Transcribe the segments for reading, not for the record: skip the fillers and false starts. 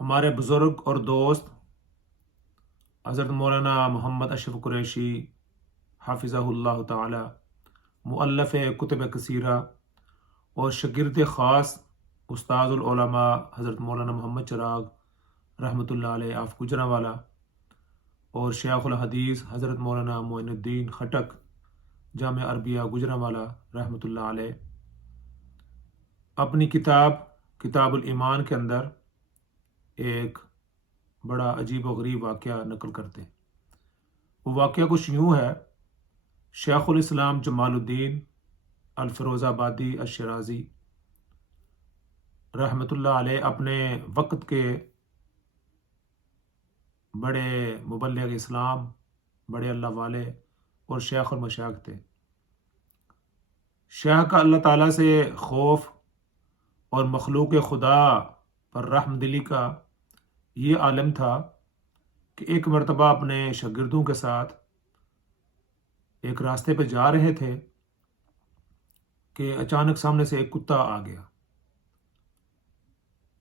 ہمارے بزرگ اور دوست حضرت مولانا محمد اشرف قریشی حافظہ اللہ تعالی، مؤلف کتب کثیرہ اور شاگرد خاص استاذ العلماء حضرت مولانا محمد چراغ رحمۃ اللہ علیہ آف گجرانوالہ اور شیخ الحدیث حضرت مولانا معین الدین خٹک جامعہ عربیہ گجرانوالہ رحمۃ اللہ علیہ اپنی کتاب الایمان کے اندر ایک بڑا عجیب و غریب واقعہ نقل کرتے ہیں۔ وہ واقعہ کچھ یوں ہے: شیخ الاسلام جمال الدین الفیروز آبادی الشیرازی رحمۃ اللہ علیہ اپنے وقت کے بڑے مبلغ اسلام، بڑے اللہ والے اور شیخ اور مشائخ تھے۔ شیخ کا اللہ تعالیٰ سے خوف اور مخلوق خدا پر رحم دلی کا یہ عالم تھا کہ ایک مرتبہ اپنے شاگردوں کے ساتھ ایک راستے پہ جا رہے تھے کہ اچانک سامنے سے ایک کتا آ گیا۔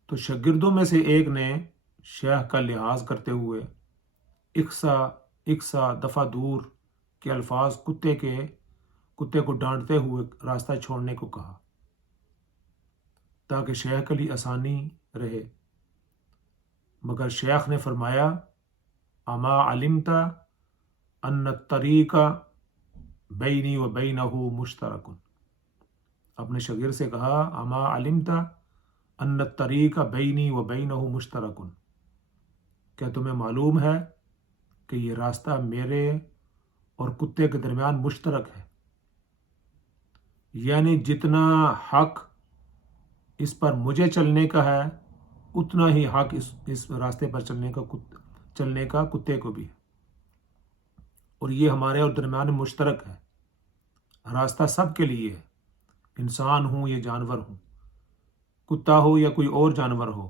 تو شاگردوں میں سے ایک نے شیخ کا لحاظ کرتے ہوئے اکسا دفعہ دور کے الفاظ کتے کو ڈانٹتے ہوئے راستہ چھوڑنے کو کہا تاکہ شیخ کے لیے آسانی رہے، مگر شیخ نے فرمایا: اما علمت ان الطریق بینی و بینہ مشترک۔ اپنے شاگرد سے کہا: اما علمت ان الطریق بینی و بینہ مشترک، کیا تمہیں معلوم ہے کہ یہ راستہ میرے اور کتے کے درمیان مشترک ہے؟ یعنی جتنا حق اس پر مجھے چلنے کا ہے اتنا ہی حق اس راستے پر چلنے کا کتے کو بھی ہے، اور یہ ہمارے اور درمیان مشترک ہے۔ راستہ سب کے لیے ہے، انسان ہوں یا جانور ہوں، کتا ہو یا کوئی اور جانور ہو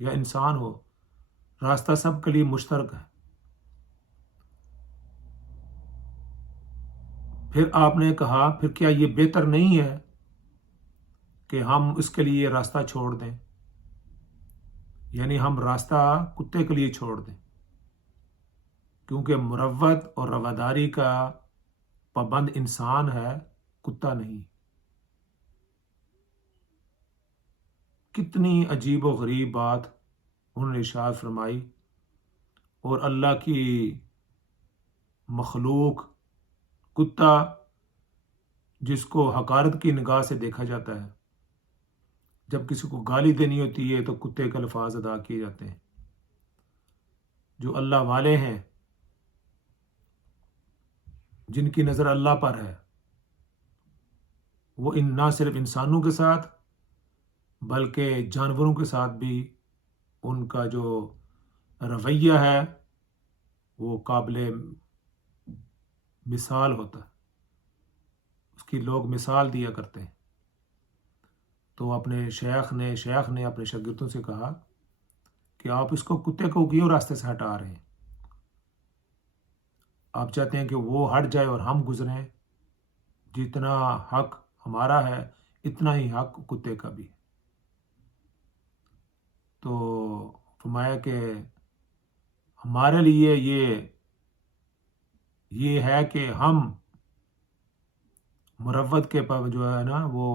یا انسان ہو، راستہ سب کے لیے مشترک ہے۔ پھر آپ نے کہا: پھر کیا یہ بہتر نہیں ہے کہ ہم اس کے لیے راستہ چھوڑ دیں؟ یعنی ہم راستہ کتے کے لیے چھوڑ دیں، کیونکہ مروت اور رواداری کا پابند انسان ہے، کتا نہیں۔ کتنی عجیب و غریب بات انہوں نے ارشاد فرمائی، اور اللہ کی مخلوق کتا جس کو حقارت کی نگاہ سے دیکھا جاتا ہے، جب کسی کو گالی دینی ہوتی ہے تو کتے کے الفاظ ادا کیے جاتے ہیں۔ جو اللہ والے ہیں، جن کی نظر اللہ پر ہے، وہ نہ صرف انسانوں کے ساتھ بلکہ جانوروں کے ساتھ بھی ان کا جو رویہ ہے وہ قابل مثال ہوتا ہے، اس کی لوگ مثال دیا کرتے ہیں۔ تو اپنے شیخ نے اپنے شاگردوں سے کہا کہ آپ اس کو کتے کو کیوں راستے سے ہٹا رہے ہیں؟ آپ چاہتے ہیں کہ وہ ہٹ جائے اور ہم گزریں؟ جتنا حق ہمارا ہے اتنا ہی حق کتے کا بھی ہے۔ تو فرمایا کہ ہمارے لیے یہ ہے کہ ہم مروت کے جو ہے نا وہ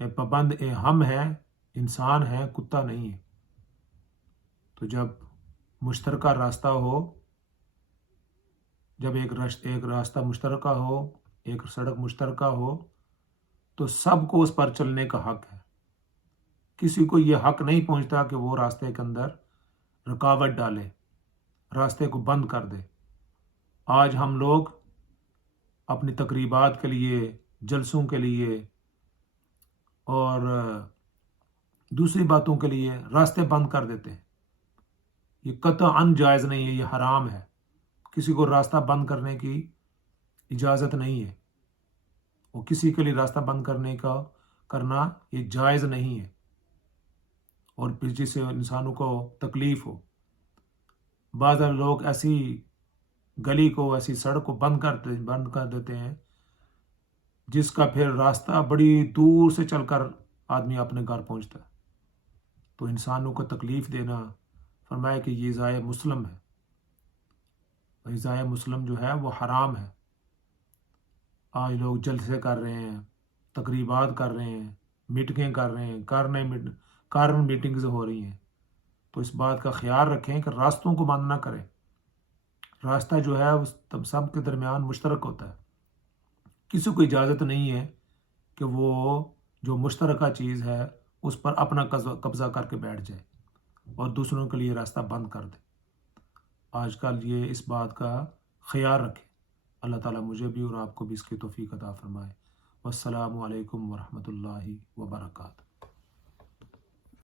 پابند ہم ہیں، انسان ہیں، کتا نہیں ہے۔ تو جب مشترکہ راستہ ہو، جب ایک راستہ مشترکہ ہو، ایک سڑک مشترکہ ہو، تو سب کو اس پر چلنے کا حق ہے۔ کسی کو یہ حق نہیں پہنچتا کہ وہ راستے کے اندر رکاوٹ ڈالے، راستے کو بند کر دے۔ آج ہم لوگ اپنی تقریبات کے لیے، جلسوں کے لیے اور دوسری باتوں کے لیے راستے بند کر دیتے ہیں۔ یہ قطعاً جائز نہیں ہے، یہ حرام ہے۔ کسی کو راستہ بند کرنے کی اجازت نہیں ہے، اور کسی کے لیے راستہ بند کرنا یہ جائز نہیں ہے، اور پھر جس سے انسانوں کو تکلیف ہو۔ بعض لوگ ایسی گلی کو، ایسی سڑک کو بند کر دیتے ہیں جس کا پھر راستہ بڑی دور سے چل کر آدمی اپنے گھر پہنچتا ہے۔ تو انسانوں کو تکلیف دینا، فرمایا کہ یہ ضائع مسلم ہے، ضائع مسلم جو ہے وہ حرام ہے۔ آج لوگ جلسے کر رہے ہیں، تقریبات کر رہے ہیں، میٹنگیں کر رہے ہیں، کارن میٹنگز ہو رہی ہیں، تو اس بات کا خیال رکھیں کہ راستوں کو بند نہ کریں۔ راستہ جو ہے وہ سب کے درمیان مشترک ہوتا ہے، کسی کو اجازت نہیں ہے کہ وہ جو مشترکہ چیز ہے اس پر اپنا قبضہ کر کے بیٹھ جائے اور دوسروں کے لیے راستہ بند کر دے۔ آج کل یہ اس بات کا خیال رکھیں۔ اللہ تعالیٰ مجھے بھی اور آپ کو بھی اس کی توفیق عطا فرمائے۔ والسلام علیکم ورحمۃ اللہ وبرکاتہ۔